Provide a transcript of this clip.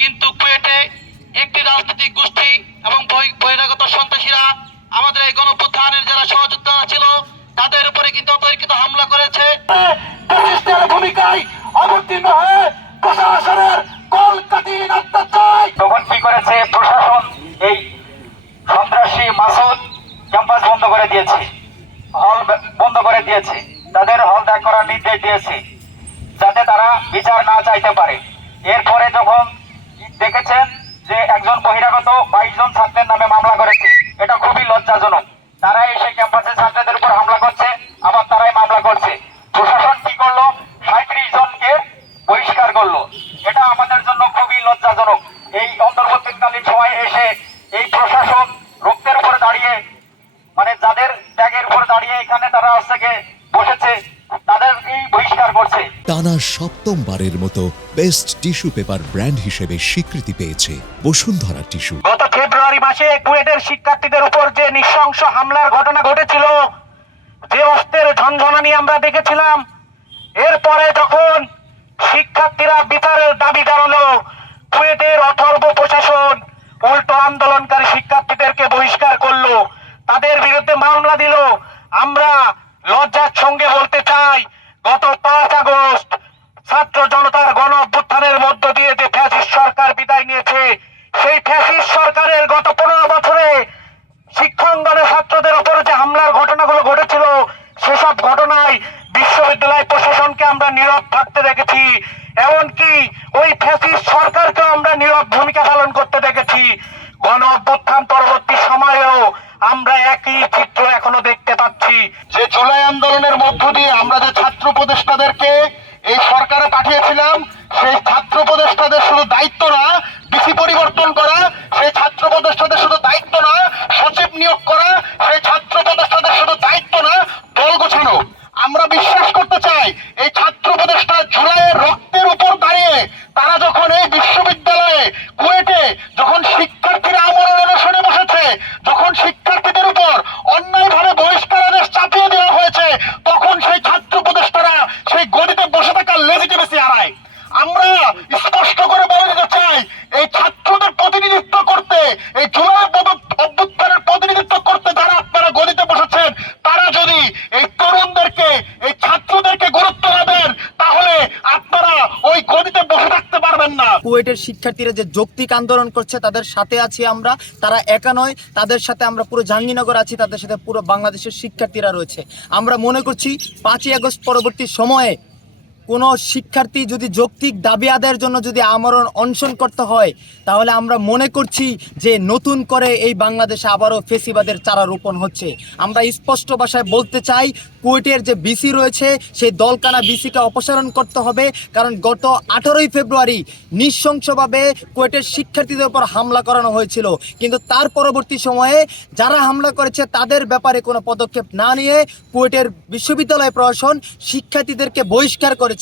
কিন্তু কুয়েটে একটি রাজনৈতিক গোষ্ঠী এবং বহিরাগত সন্ত্রাসীরা আমাদের এই গণঅভ্যুত্থানের যারা সহযোদ্ধা ছিল তাদের উপরে কিন্তু অতর্কিত হামলা করেছে। ভূমিকায় অবতীর্ণ হয়ে প্রশাসনের তখন কি করেছে প্রশাসন? এই সন্ত্রাসী মাসুদ ক্যাম্পাস বন্ধ করে দিয়েছে, হল বন্ধ করে দিয়েছে, তাদের হল ত্যাগ করার নির্দেশ দিয়েছে যাতে তারা বিচার না চাইতে পারে। এরপরে যখন দেখেছেন যে একজন বহিরাগত 22 জন ছাত্রের নামে মামলা করেছে, এটা খুবই লজ্জাজনক। তারা এসে ক্যাম্পাসের ছাত্রদের উপর হামলা করছে, আবার তারাই মামলা করছে। প্রশাসন কি করলো? 37 জনকে বহিষ্কার করলো। এটা আমাদের জন্য খুবই লজ্জাজনক। এই অন্তর্বর্তীকালীন সময়ে এসে এই প্রশাসন রক্তের উপরে দাঁড়িয়ে, মানে যাদের ত্যাগের উপর দাঁড়িয়ে এখানে তারা হচ্ছে বসেছে, তাদেরকেই বহিষ্কার করছে। টানা সপ্তমবারের মতো বেস্ট টিস্যু পেপার ব্র্যান্ড হিসেবে স্বীকৃতি পেয়েছে বসুন্ধরা টিস্যু। গত ফেব্রুয়ারি মাসে কুয়েটের শিক্ষার্থীদের উপর যে নৃশংস হামলার ঘটনা ঘটেছিল, যে অস্ত্রের ঝনঝনানি আমরা দেখেছিলাম, এরপরে যখন শিক্ষার্থীরা বিচারের দাবি জানালো, কুয়েটের অথর্ব প্রশাসন উল্টো আন্দোলনকারী শিক্ষার্থীদেরকে বহিষ্কার করলো, তাদের বিরুদ্ধে মামলা দিল। আমরা লজ্জার সঙ্গে বলতে চাই, গত 5 আগস্ট ছাত্র জনতার গণ অভ্যুত্থানের মধ্য দিয়ে যে ফ্যাসিস্ট সরকার বিদায় নিয়েছে, সেই ফ্যাসিস্ট সরকারের গত 15 বছরে শিক্ষাঙ্গনে ছাত্রদের উপর যে হামলার ঘটনাগুলো ঘটেছিল, সেসব ঘটনায় বিশ্ববিদ্যালয় প্রশাসনকে আমরা নীরব থাকতে দেখেছি। এমনকি ওই ফ্যাসিস্ট সরকারকে আমরা নীরব ভূমিকা পালন করতে দেখেছি। গণ অভ্যুত্থান পরবর্তী সময়েও আমরা একই চিত্র এখনো দেখতে পাচ্ছি। যে জুলাই আন্দোলনের মধ্য দিয়ে আমরা যে ছাত্র উপদেষ্টাদেরকে এই সরকারে পাঠিয়েছিলাম, সেই ছাত্র উপদেষ্টাদের শুধু দায়িত্ব না ডিসি পরিবর্তন করা, সেই ছাত্র উপদেষ্টাদের শুধু দায়িত্ব না সচিব নিয়োগ করা, সেই ছাত্র উপদেষ্টাদের শুধু দায়িত্ব না দল গোছানো। আমরা বিশ্বাস করতে চাই এই ছাত্র উপদেষ্টা জুলাইয়ের রক্তের উপর দাঁড়িয়ে তারা যখন এই বিশ্ববিদ্যালয়ে কুয়েটে যখন শিক্ষার্থীরা আমরণ অনশনে বসেছে, যখন শিক্ষার্থীদের উপর অন্যায়ভাবে বহিষ্কার আদেশ চাপিয়ে দেওয়া হয়েছে, তখন সেই ছাত্র উপদেষ্টারা সেই গদিতে বসে থাকার লেজিটিমেসি হারায়। আমরা স্পষ্ট করে বলে দিতে চাই, এই ছাত্রদের প্রতিনিধিত্ব করতে, এই জুলাই অভ্যুত্থানের প্রতিনিধিত্ব করতে যারা আপনারা গদিতে বসেছেন, তারা যদি এই তরুণদেরকে, এই ছাত্রদেরকে গুরুত্ব না দেন, তাহলে আপনারা ওই গদিতে বসে থাকতে পারবেন না। কুয়েটের শিক্ষার্থীরা যে যৌক্তিক আন্দোলন করছে, তাদের সাথে আছি আমরা। তারা একা নয়, তাদের সাথে আমরা পুরো জাহাঙ্গীরনগর আছি, তাদের সাথে পুরো বাংলাদেশের শিক্ষার্থীরা রয়েছে। আমরা মনে করছি 5ই আগস্ট পরবর্তী সময়ে কোনো শিক্ষার্থী যদি যৌক্তিক দাবি আদায়ের জন্য যদি আমরণ অনশন করতে হয়, তাহলে আমরা মনে করছি যে নতুন করে এই বাংলাদেশে আবারও ফেসিবাদের চারা রোপণ হচ্ছে। আমরা স্পষ্ট ভাষায় বলতে চাই, কুয়েটের যে বিসি রয়েছে সেই দলকানা বিসিকে অপসারণ করতে হবে। কারণ গত 18ই ফেব্রুয়ারি নৃশংসভাবে কুয়েটের শিক্ষার্থীদের উপর হামলা করানো হয়েছিল, কিন্তু তার পরবর্তী সময়ে যারা হামলা করেছে তাদের ব্যাপারে কোনো পদক্ষেপ না নিয়ে কুয়েটের বিশ্ববিদ্যালয় প্রশাসন শিক্ষার্থীদেরকে বহিষ্কার করেছে।